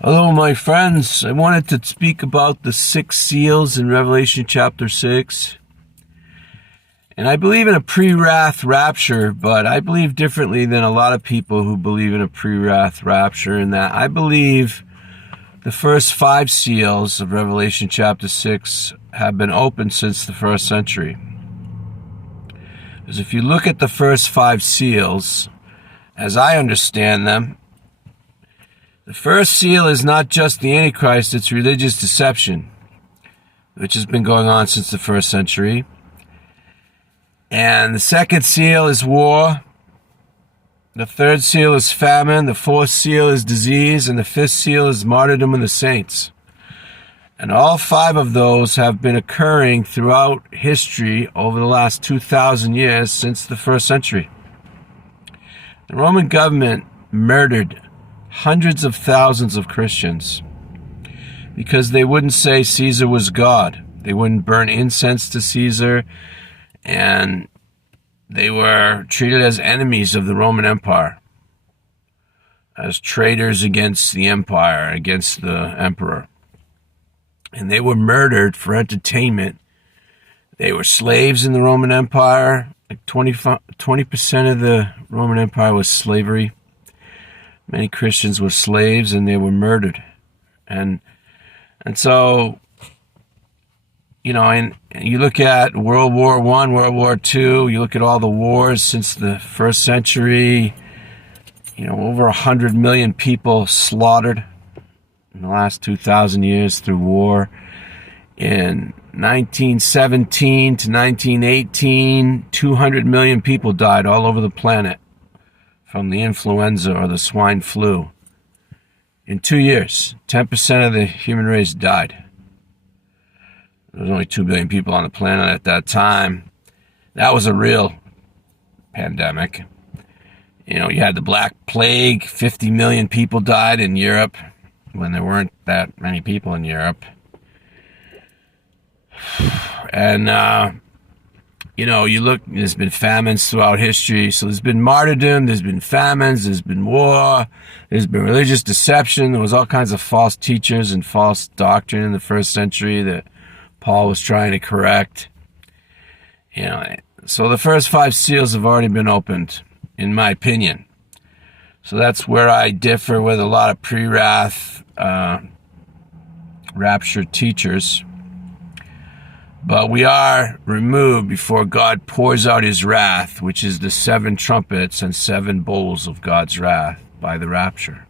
Hello, my friends. I wanted to speak about the 6 seals in Revelation chapter 6. And I believe in a pre-wrath rapture, but I believe differently than a lot of people who believe in a pre-wrath rapture, in that I believe the first 5 seals of Revelation chapter 6 have been opened since the first century. Because if you look at the first 5 seals, as I understand them, the first seal is not just the Antichrist, it's religious deception, which has been going on since the first century. And the second seal is war. The third seal is famine. The fourth seal is disease. And the fifth seal is martyrdom of the saints. And all 5 of those have been occurring throughout history over the last 2,000 years since the first century. The Roman government murdered hundreds of thousands of Christians because they wouldn't say Caesar was God. They wouldn't burn incense to Caesar, and they were treated as enemies of the Roman Empire, as traitors against the empire, against the emperor. And they were murdered for entertainment. They were slaves in the Roman Empire. Like 20% of the Roman Empire was slavery. Many Christians were slaves and they were murdered. And so, and you look at World War I, World War II, you look at all the wars since the first century, over 100 million people slaughtered in the last 2,000 years through war. In 1917 to 1918, 200 million people died all over the planet from the influenza or the swine flu. In 2 years, 10% of the human race died. There was only 2 billion people on the planet at that time. That was a real pandemic. You had the Black Plague. 50 million people died in Europe when there weren't that many people in Europe. And, you look, there's been famines throughout history. So there's been martyrdom, there's been famines, there's been war, there's been religious deception. There was all kinds of false teachers and false doctrine in the first century that Paul was trying to correct. So the first 5 seals have already been opened, in my opinion. So that's where I differ with a lot of pre-wrath rapture teachers. But we are removed before God pours out his wrath, which is the 7 trumpets and 7 bowls of God's wrath by the rapture.